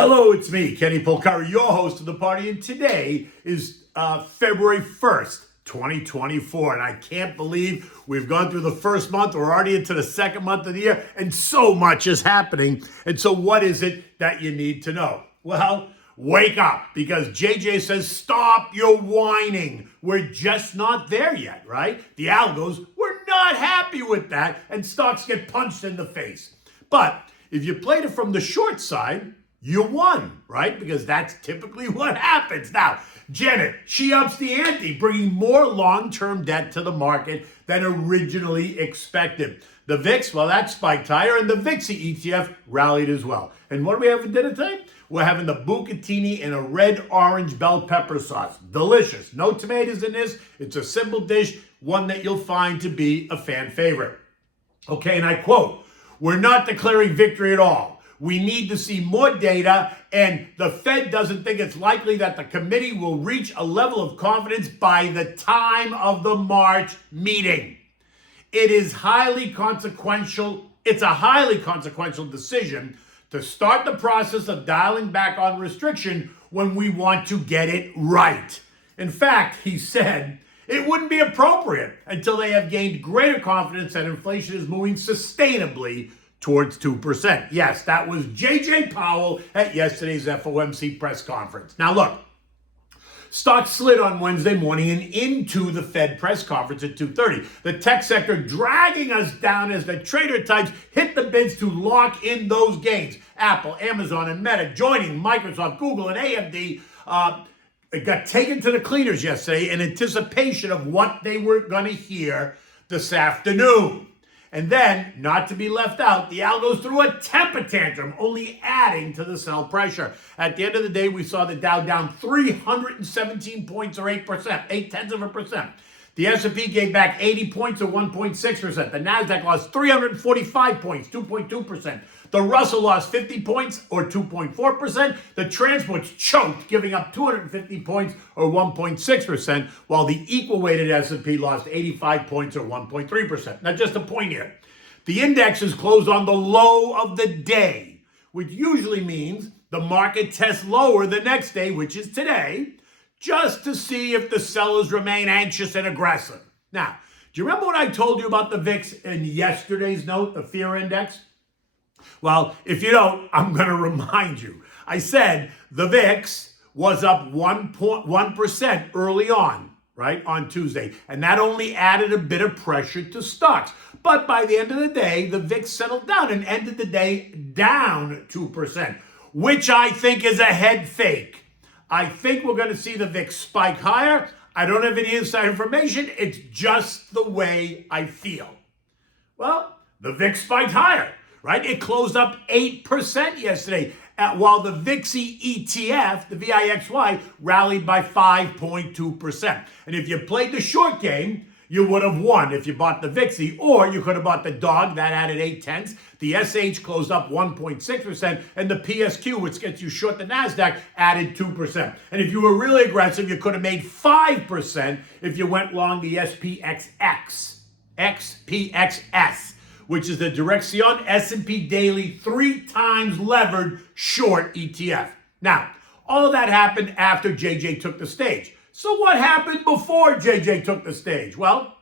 Hello, it's me, Kenny Polcari, your host of the party, and today is February 1st, 2024, and I can't believe we've gone through the first month, we're already into the second month of the year, and so much is happening. And so what is it that you need to know? Well, wake up, because JJ says, stop your whining. We're just not there yet, right? The algos, we're not happy with that, and stocks get punched in the face. But if you played it from the short side, you won, right? Because that's typically what happens. Now, Janet, she ups the ante, bringing more long-term debt to the market than originally expected. The VIX, well, that spiked higher, and the VIXI ETF rallied as well. And what do we have for dinner today? We're having the Buccatini in a red-orange bell pepper sauce. Delicious. No tomatoes in this. It's a simple dish, one that you'll find to be a fan favorite. Okay, and I quote, "We're not declaring victory at all. We need to see more data, and the Fed doesn't think it's likely that the committee will reach a level of confidence by the time of the March meeting. It is highly consequential. It's a highly consequential decision to start the process of dialing back on restriction when we want to get it right. In fact," he said, "it wouldn't be appropriate until they have gained greater confidence that inflation is moving sustainably towards 2%. Yes, that was JJ Powell at yesterday's FOMC press conference. Now look, stocks slid on Wednesday morning and into the Fed press conference at 2:30. The tech sector dragging us down as the trader types hit the bids to lock in those gains. Apple, Amazon, and Meta joining Microsoft, Google, and AMD it got taken to the cleaners yesterday in anticipation of what they were going to hear this afternoon. And then, not to be left out, the algos threw a temper tantrum, only adding to the sell pressure. At the end of the day, we saw the Dow down 317 points, or 8%, 0.8%. The S&P gave back 80 points, or 1.6%. The Nasdaq lost 345 points, 2.2%. The Russell lost 50 points, or 2.4%. The transports choked, giving up 250 points, or 1.6%, while the equal-weighted S&P lost 85 points, or 1.3%. Now, just a point here. The indexes closed on the low of the day, which usually means the market tests lower the next day, which is today, just to see if the sellers remain anxious and aggressive. Now, do you remember what I told you about the VIX in yesterday's note, the fear index? Well, if you don't, I'm going to remind you. I said the VIX was up 1% early on, right, on Tuesday. And that only added a bit of pressure to stocks. But by the end of the day, the VIX settled down and ended the day down 2%, which I think is a head fake. I think we're going to see the VIX spike higher. I don't have any inside information. It's just the way I feel. Well, the VIX spiked higher, right? It closed up 8% yesterday, while the VIXI ETF, the VIXY, rallied by 5.2%. And if you played the short game, you would have won if you bought the VIXI, or you could have bought the dog, that added 0.8. The SH closed up 1.6%, and the PSQ, which gets you short the NASDAQ, added 2%. And if you were really aggressive, you could have made 5% if you went long the SPXS, which is the Direction S&P Daily 3 times levered short ETF. Now, all of that happened after JJ took the stage. So what happened before JJ took the stage? Well,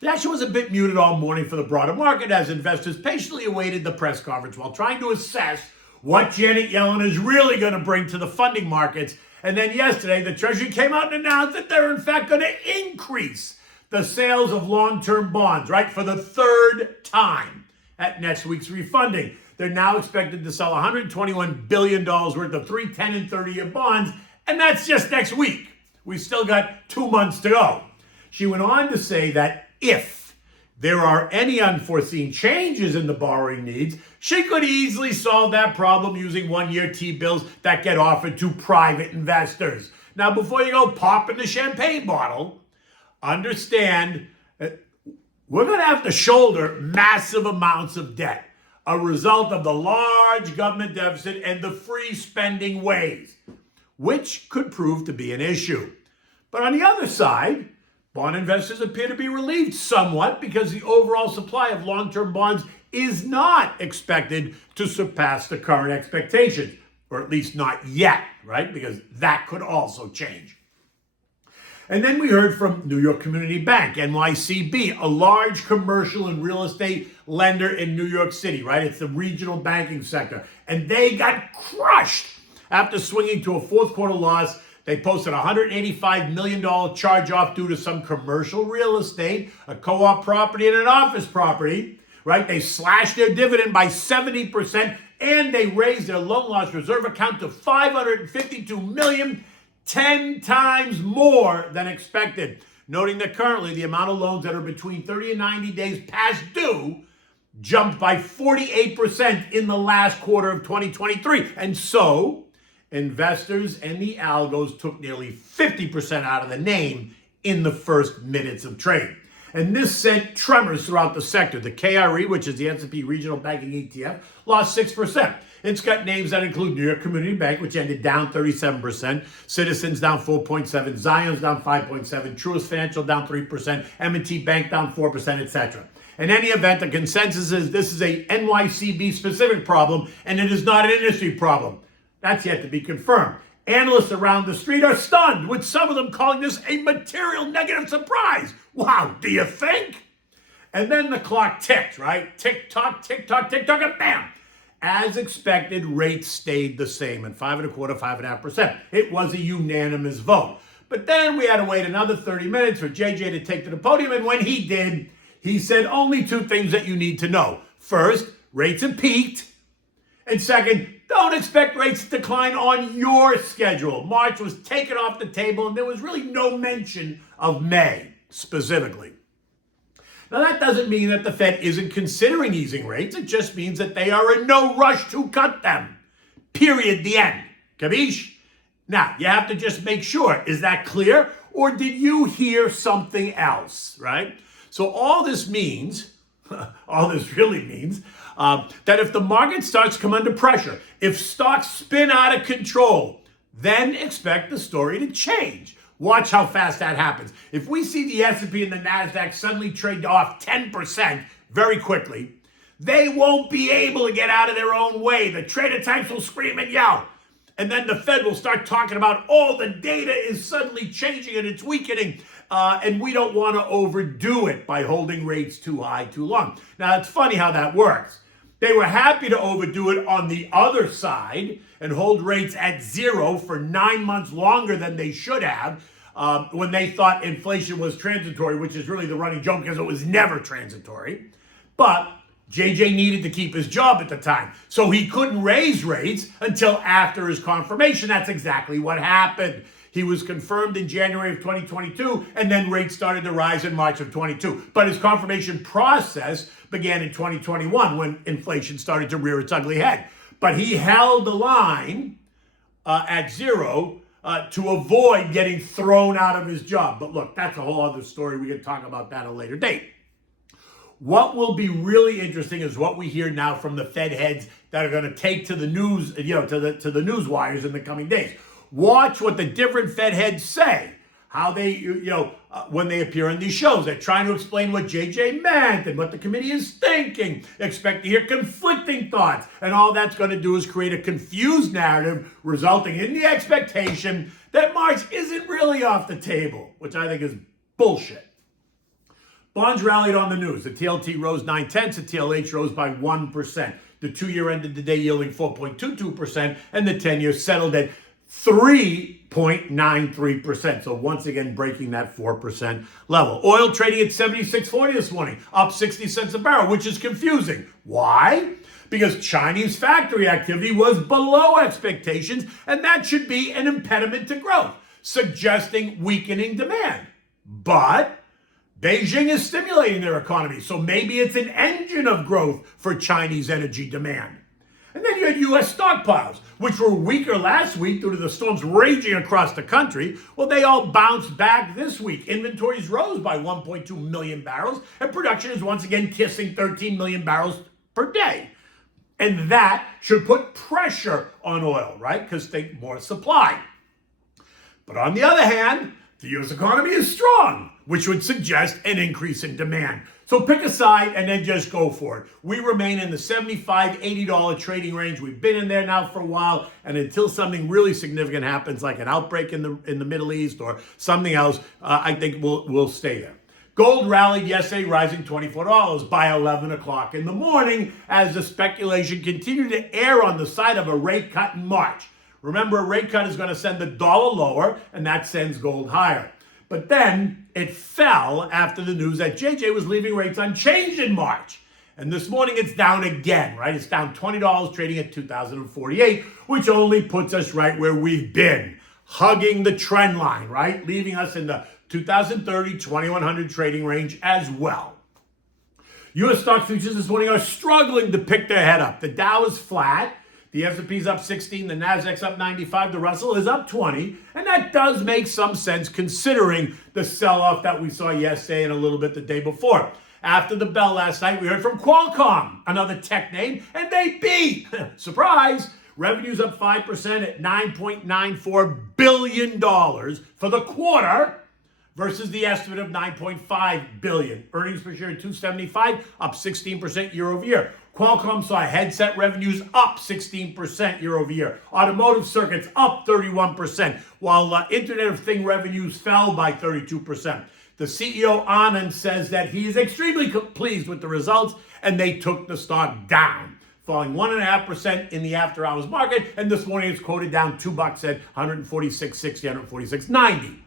the action was a bit muted all morning for the broader market as investors patiently awaited the press conference while trying to assess what Janet Yellen is really going to bring to the funding markets. And then yesterday, the Treasury came out and announced that they're in fact going to increase the sales of long-term bonds, right, for the third time at next week's refunding. They're now expected to sell $121 billion worth of 3, 10, and 30-year bonds, and that's just next week. We still got 2 months to go. She went on to say that if there are any unforeseen changes in the borrowing needs, she could easily solve that problem using one-year T-bills that get offered to private investors. Now, before you go popping the champagne bottle, understand that we're going to have to shoulder massive amounts of debt, a result of the large government deficit and the free spending ways, which could prove to be an issue. But on the other side, bond investors appear to be relieved somewhat because the overall supply of long-term bonds is not expected to surpass the current expectations. or at least not yet, right? Because that could also change. And then we heard from New York Community Bank, NYCB, a large commercial and real estate lender in New York City, right? It's the regional banking sector. And they got crushed after swinging to a fourth quarter loss. They posted a $185 million charge-off due to some commercial real estate, a co-op property, and an office property, right? They slashed their dividend by 70%, and they raised their loan loss reserve account to $552 million, 10 times more than expected. Noting that currently the amount of loans that are between 30 and 90 days past due jumped by 48% in the last quarter of 2023. And so investors and the algos took nearly 50% out of the name in the first minutes of trade. And this sent tremors throughout the sector. The KRE, which is the S&P Regional Banking ETF, lost 6%. It's got names that include New York Community Bank, which ended down 37%, Citizens down 4.7%, Zion's down 5.7%, Truist Financial down 3%, M&T Bank down 4%, etc. In any event, the consensus is this is a NYCB specific problem, and it is not an industry problem. That's yet to be confirmed. Analysts around the street are stunned, with some of them calling this a material negative surprise. Wow, do you think? And then the clock ticked, right? Tick-tock, tick-tock, tick-tock, and bam! As expected, rates stayed the same at 5.25%, 5.5%. It was a unanimous vote. But then we had to wait another 30 minutes for JJ to take to the podium, and when he did, he said only two things that you need to know. First, rates have peaked. And second, don't expect rates to decline on your schedule. March was taken off the table, and there was really no mention of May specifically. Now, that doesn't mean that the Fed isn't considering easing rates. It just means that they are in no rush to cut them. Period. The end. Capiche? Now, you have to just make sure. Is that clear? Or did you hear something else, right? So all this means, all this really means, that if the market starts to come under pressure, if stocks spin out of control, then expect the story to change. Watch how fast that happens. If we see the S&P and the NASDAQ suddenly trade off 10% very quickly, they won't be able to get out of their own way. The trader types will scream and yell. And then the Fed will start talking about, oh, the data is suddenly changing and it's weakening. And we don't want to overdo it by holding rates too high too long. Now, it's funny how that works. They were happy to overdo it on the other side and hold rates at zero for 9 months longer than they should have when they thought inflation was transitory, which is really the running joke because it was never transitory. But JJ needed to keep his job at the time, so he couldn't raise rates until after his confirmation. That's exactly what happened. He was confirmed in January of 2022, and then rates started to rise in March of 22. But his confirmation process began in 2021 when inflation started to rear its ugly head. But he held the line at zero to avoid getting thrown out of his job. But look, that's a whole other story. We can talk about that at a later date. What will be really interesting is what we hear now from the Fed heads that are going to take to the news, to the news wires in the coming days. Watch what the different Fed heads say, how they, when they appear on these shows. They're trying to explain what JJ meant and what the committee is thinking. Expect to hear conflicting thoughts. And all that's going to do is create a confused narrative, resulting in the expectation that March isn't really off the table, which I think is bullshit. Bonds rallied on the news. The TLT rose 9/10, the TLH rose by 1%. The 2-year ended the day yielding 4.22%, and the 10-year settled at 3.93%. So once again, breaking that 4% level. Oil trading at $76.40 this morning, up 60 cents a barrel, which is confusing. Why? Because Chinese factory activity was below expectations, and that should be an impediment to growth, suggesting weakening demand. But Beijing is stimulating their economy, so maybe it's an engine of growth for Chinese energy demand. And then you had U.S. stockpiles, which were weaker last week due to the storms raging across the country. Well, they all bounced back this week. Inventories rose by 1.2 million barrels, and production is once again kissing 13 million barrels per day. And that should put pressure on oil, right? Because they more supply. But on the other hand, the U.S. economy is strong, which would suggest an increase in demand. So pick a side and then just go for it. We remain in the $75, $80 trading range. We've been in there now for a while, and until something really significant happens, like an outbreak in the Middle East or something else, I think we'll stay there. Gold rallied yesterday, rising $24 by 11 o'clock in the morning as the speculation continued to err on the side of a rate cut in March. Remember, a rate cut is going to send the dollar lower, and that sends gold higher. But then it fell after the news that JJ was leaving rates unchanged in March. And this morning it's down again, right? It's down $20, trading at $2,048, which only puts us right where we've been, hugging the trend line, right? Leaving us in the 2030, 2100 trading range as well. U.S. stock futures this morning are struggling to pick their head up. The Dow is flat. The S&P's up 16, the Nasdaq's up 95, the Russell is up 20, and that does make some sense considering the sell-off that we saw yesterday and a little bit the day before. After the bell last night, we heard from Qualcomm, another tech name, and they beat. Surprise! Revenue's up 5% at $9.94 billion for the quarter versus the estimate of $9.5 billion. Earnings per share at $2.75, up 16% year over year. Qualcomm saw headset revenues up 16% year over year. Automotive circuits up 31%, while Internet of Things revenues fell by 32%. The CEO, Anand, says that he is extremely pleased with the results, and they took the stock down, falling 1.5% in the after-hours market, and this morning it's quoted down $2 at 146.60, 146.90.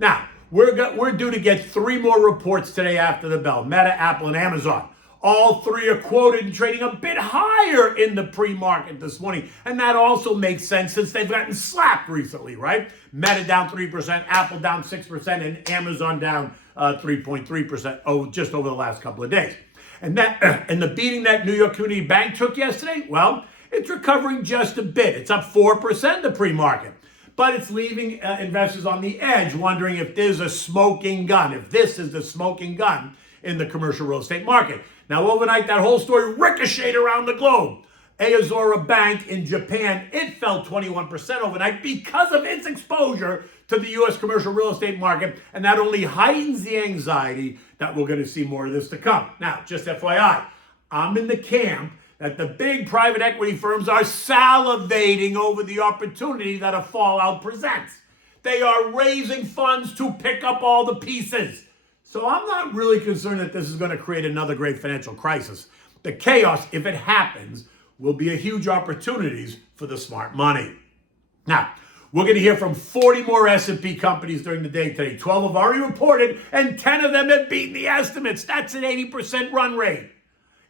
Now, we're due to get 3 more reports today after the bell: Meta, Apple, and Amazon. All 3 are quoted and trading a bit higher in the pre-market this morning. And that also makes sense since they've gotten slapped recently, right? Meta down 3%, Apple down 6%, and Amazon down 3.3% just over the last couple of days. And the beating that New York Community Bank took yesterday, well, it's recovering just a bit. It's up 4% in the pre-market. But it's leaving investors on the edge wondering if there's a smoking gun, if this is the smoking gun in the commercial real estate market. Now, overnight, that whole story ricocheted around the globe. Azora Bank in Japan, it fell 21% overnight because of its exposure to the U.S. commercial real estate market, and that only heightens the anxiety that we're going to see more of this to come. Now, just FYI, I'm in the camp that the big private equity firms are salivating over the opportunity that a fallout presents. They are raising funds to pick up all the pieces. So I'm not really concerned that this is going to create another great financial crisis. The chaos, if it happens, will be a huge opportunities for the smart money. Now, we're going to hear from 40 more S&P companies during the day today. 12 have already reported, and 10 of them have beaten the estimates. That's an 80% run rate.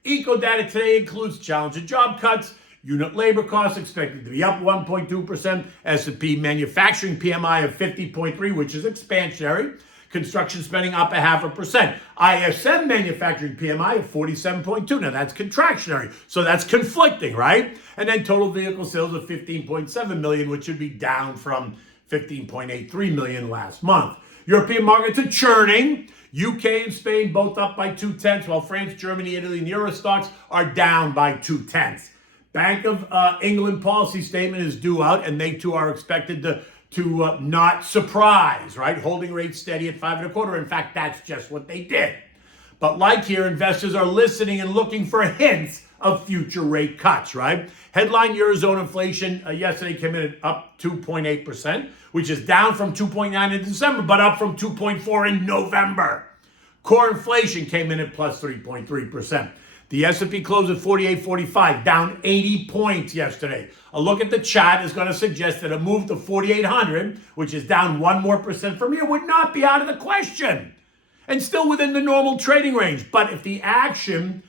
Eco data today includes challenging job cuts, unit labor costs expected to be up 1.2%, S&P manufacturing PMI of 50.3, which is expansionary, construction spending up 0.5%. ISM manufacturing PMI of 47.2. Now that's contractionary, so that's conflicting, right? And then total vehicle sales of 15.7 million, which should be down from 15.83 million last month. European markets are churning. UK and Spain both up by 0.2, while France, Germany, Italy, and Euro stocks are down by 0.2. Bank of England policy statement is due out, and they too are expected to not surprise, right? Holding rates steady at 5.25. In fact, that's just what they did. But like here, investors are listening and looking for hints of future rate cuts, right? Headline Eurozone inflation yesterday came in at up 2.8%, which is down from 2.9 in December, but up from 2.4 in November. Core inflation came in at plus 3.3%. The S&P closed at 48.45, down 80 points yesterday. A look at the chart is going to suggest that a move to 4,800, which is down 1% more from here, would not be out of the question. And still within the normal trading range. But if the action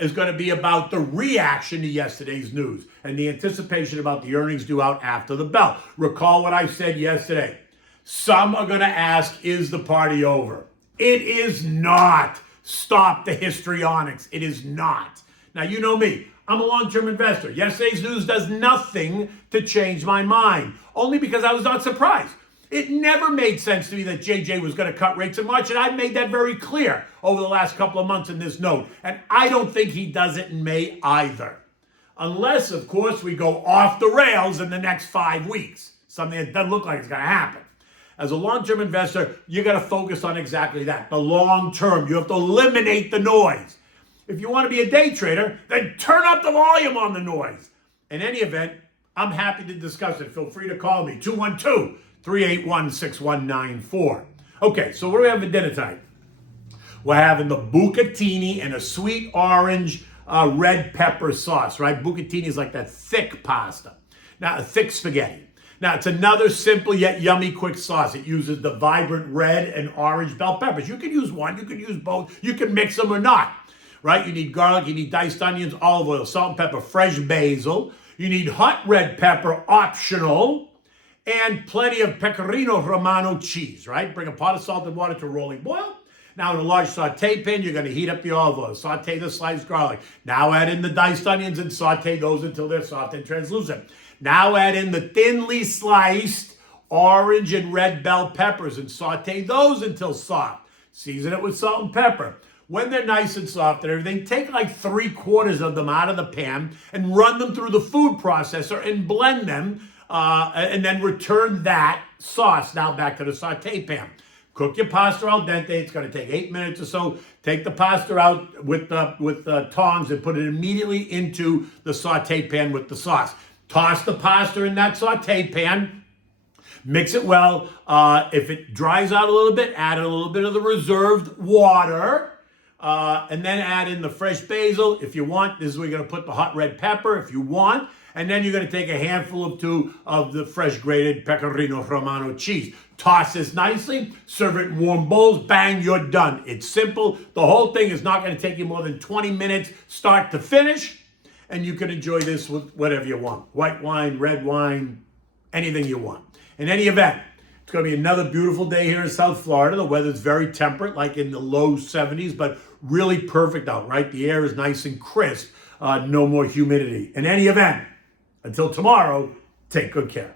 is going to be about the reaction to yesterday's news and the anticipation about the earnings due out after the bell. Recall what I said yesterday. Some are going to ask, is the party over? It is not. Stop the histrionics. It is not. Now, you know me. I'm a long-term investor. Yesterday's news does nothing to change my mind, only because I was not surprised. It never made sense to me that JJ was going to cut rates in March, and I've made that very clear over the last couple of months in this note. And I don't think he does it in May either. Unless, of course, we go off the rails in the next 5 weeks. Something that doesn't look like it's going to happen. As a long-term investor, you got to focus on exactly that, the long term. You have to eliminate the noise. If you want to be a day trader, then turn up the volume on the noise. In any event, I'm happy to discuss it. Feel free to call me, 212-381-6194. Okay, so what do we have for dinner tonight? We're having the Buccatini and a sweet orange red pepper sauce, right? Buccatini is like that thick pasta. Now, a thick spaghetti. Now, it's another simple yet yummy quick sauce. It uses the vibrant red and orange bell peppers. You can use one, you can use both, you can mix them or not, right? You need garlic, you need diced onions, olive oil, salt and pepper, fresh basil. You need hot red pepper, optional, and plenty of pecorino romano cheese, right? Bring a pot of salted water to a rolling boil. Now in a large saute pan, you're going to heat up the olive oil, saute the sliced garlic. Now add in the diced onions and saute those until they're soft and translucent. Now add in the thinly sliced orange and red bell peppers and saute those until soft. Season it with salt and pepper. When they're nice and soft and everything, take like 3/4 of them out of the pan and run them through the food processor and blend them, and then return that sauce now back to the saute pan. Cook your pasta al dente. It's going to take 8 minutes or so. Take the pasta out with the tongs and put it immediately into the saute pan with the sauce. Toss the pasta in that saute pan. Mix it well. If it dries out a little bit, add a little bit of the reserved water. And then add in the fresh basil. If you want, this is where you're going to put the hot red pepper if you want. And then you're going to take a handful or two of the fresh grated pecorino romano cheese. Toss this nicely, serve it in warm bowls, bang, you're done. It's simple. The whole thing is not going to take you more than 20 minutes, start to finish. And you can enjoy this with whatever you want. White wine, red wine, anything you want. In any event, it's going to be another beautiful day here in South Florida. The weather's very temperate, like in the low 70s, but really perfect out, right? The air is nice and crisp. No more humidity. In any event, until tomorrow, take good care.